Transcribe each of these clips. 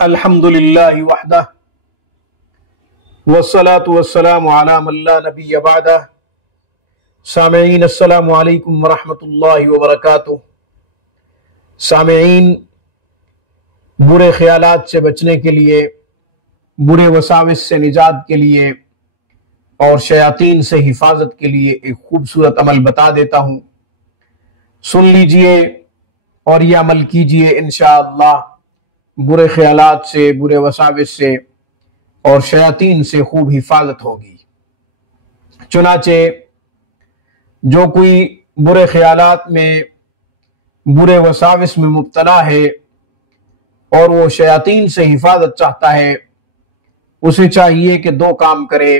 الحمدللہ وحدہ والصلاة والسلام علی من لا نبی بعدہ۔ سامعین السلام علیکم ورحمۃ اللہ وبرکاتہ۔ سامعین، برے خیالات سے بچنے کے لیے، برے وساوس سے نجات کے لیے اور شیاطین سے حفاظت کے لیے ایک خوبصورت عمل بتا دیتا ہوں، سن لیجئے اور یہ عمل کیجئے، انشاءاللہ برے خیالات سے، برے وساوس سے اور شیاطین سے خوب حفاظت ہوگی۔ چنانچہ جو کوئی برے خیالات میں، برے وساوس میں مبتلا ہے اور وہ شیاطین سے حفاظت چاہتا ہے، اسے چاہیے کہ دو کام کرے۔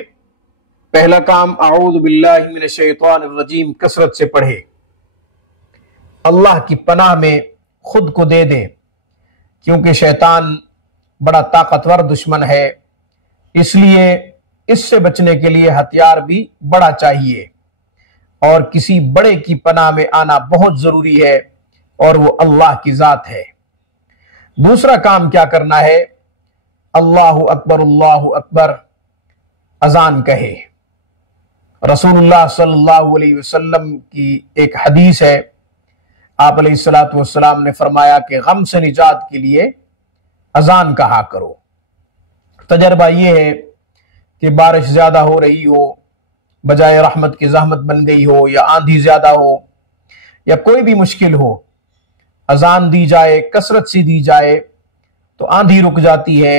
پہلا کام، اعوذ باللہ من الشیطان الرجیم کثرت سے پڑھے، اللہ کی پناہ میں خود کو دے دیں، کیونکہ شیطان بڑا طاقتور دشمن ہے، اس لیے اس سے بچنے کے لیے ہتھیار بھی بڑا چاہیے اور کسی بڑے کی پناہ میں آنا بہت ضروری ہے، اور وہ اللہ کی ذات ہے۔ دوسرا کام کیا کرنا ہے؟ اللہ اکبر اذان کہے۔ رسول اللہ صلی اللہ علیہ وسلم کی ایک حدیث ہے، آپ علیہ السلام نے فرمایا کہ غم سے نجات کے لیے اذان کہا کرو۔ تجربہ یہ ہے کہ بارش زیادہ ہو رہی ہو، بجائے رحمت کی زحمت بن گئی ہو، یا آندھی زیادہ ہو، یا کوئی بھی مشکل ہو، اذان دی جائے، کثرت سے دی جائے تو آندھی رک جاتی ہے،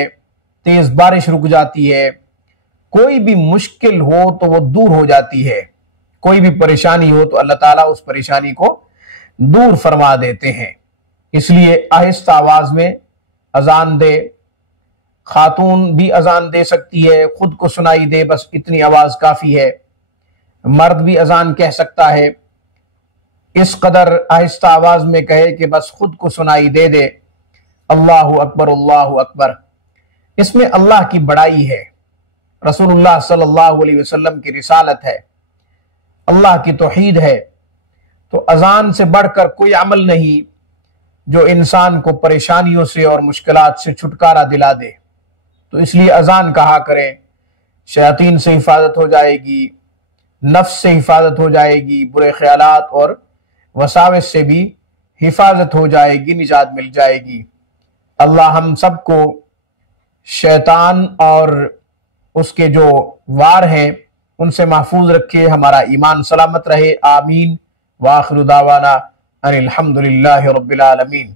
تیز بارش رک جاتی ہے، کوئی بھی مشکل ہو تو وہ دور ہو جاتی ہے، کوئی بھی پریشانی ہو تو اللہ تعالیٰ اس پریشانی کو دور فرما دیتے ہیں۔ اس لیے آہستہ آواز میں اذان دے، خاتون بھی اذان دے سکتی ہے، خود کو سنائی دے، بس اتنی آواز کافی ہے۔ مرد بھی اذان کہہ سکتا ہے، اس قدر آہستہ آواز میں کہے کہ بس خود کو سنائی دے دے، اللہ اکبر اللہ اکبر۔ اس میں اللہ کی بڑائی ہے، رسول اللہ صلی اللہ علیہ وسلم کی رسالت ہے، اللہ کی توحید ہے۔ تو اذان سے بڑھ کر کوئی عمل نہیں جو انسان کو پریشانیوں سے اور مشکلات سے چھٹکارا دلا دے۔ تو اس لیے اذان کہا کریں، شیاطین سے حفاظت ہو جائے گی، نفس سے حفاظت ہو جائے گی، برے خیالات اور وساوس سے بھی حفاظت ہو جائے گی، نجات مل جائے گی۔ اللہ ہم سب کو شیطان اور اس کے جو وار ہیں ان سے محفوظ رکھے، ہمارا ایمان سلامت رہے، آمین۔ وآخر دعوانا ان الحمدللہ رب العالمین۔